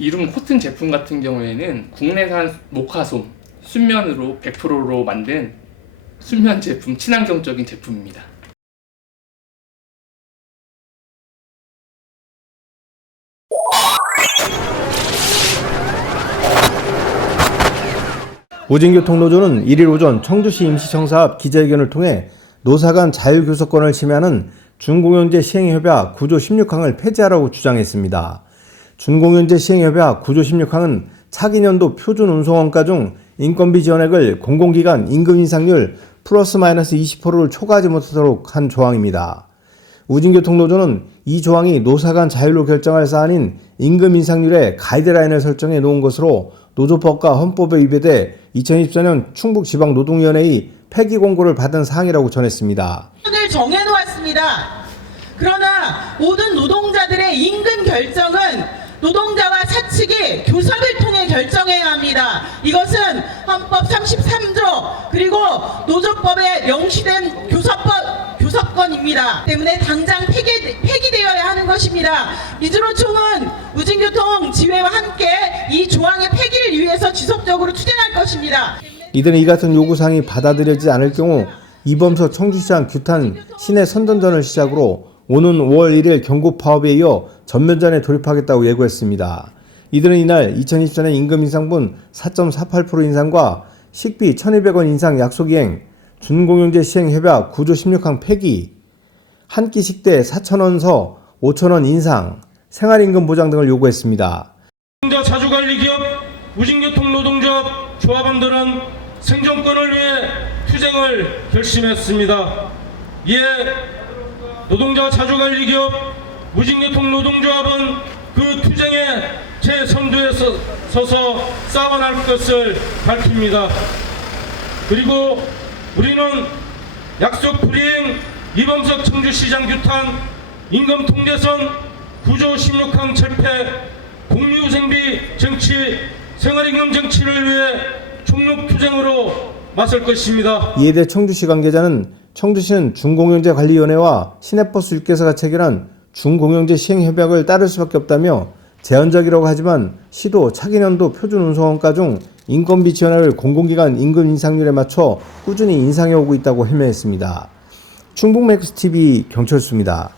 이름 코튼 제품 같은 경우에는 국내산 목화솜 순면으로 100%로 만든 순면 제품 친환경적인 제품입니다. 우진교통노조는 1일 오전 청주시 임시청사 앞 기자회견을 통해 노사 간 자율교섭권을 침해하는 준공연제 시행협약 구조 16항을 폐지하라고 주장했습니다. 준공연제 시행협약 구조 16항은 차기 년도 표준 운송원가 중 인건비 지원액을 공공기관 임금 인상률 플러스 마이너스 20%를 초과하지 못하도록 한 조항입니다. 우진교통노조는 이 조항이 노사 간 자율로 결정할 사안인 임금 인상률의 가이드라인을 설정해 놓은 것으로 노조법과 헌법에 위배돼 2024년 충북지방노동위원회의 폐기 공고를 받은 사항이라고 전했습니다. 을 정해놓았습니다. 그러나 모든 노동자들의 임금 결정은 노동자와 교섭을 통해 결정해야 합니다. 이것은 헌법 33조 그리고 노조법에 명시된 교섭법 교섭권입니다. 때문에 당장 폐기, 폐기되어야 하는 것입니다. 미주노총은 우진교통 지회와 함께 이 조항의 폐기를 위해서 지속적으로 추진할 것입니다. 이들은 이 같은 요구사항이 받아들여지지 않을 경우 이범서 청주시장 규탄 시내 선전전을 시작으로 오는 5월 1일 경고 파업에 이어 전면전에 돌입하겠다고 예고했습니다. 이들은 이날 2024년 임금 인상분 4.48% 인상과 식비 1,200원 인상 약속 이행, 준공영제 시행 협약 구조 16항 폐기, 한 끼 식대 4,000원서 5,000원 인상, 생활임금 보장 등을 요구했습니다. 노동자 자주관리기업 우진교통 노동조합 조합원들은 생존권을 위해 투쟁을 결심했습니다. 이에 노동자 자주관리기업 우진교통 노동조합은 그 투쟁에 최선두에 서- 서서 싸워날 것을 밝힙니다. 그리고 우리는 약속 불이행 이범석 청주시장 규탄 임금 통제선 구조 16항 철폐 공유생비 정치 생활임금 정치를 위해 총력 투쟁으로 맞설 것입니다. 이에 대해 청주시 관계자는 청주시는 중공영제 관리위원회와 시내버스 6개사가 체결한 중공영제 시행협약을 따를 수밖에 없다며 제한적이라고 하지만 시도 차기 년도 표준 운송원가 중 인건비 지원을 공공기관 임금 인상률에 맞춰 꾸준히 인상해 오고 있다고 해명했습니다. 충북 맥스TV 경철수입니다.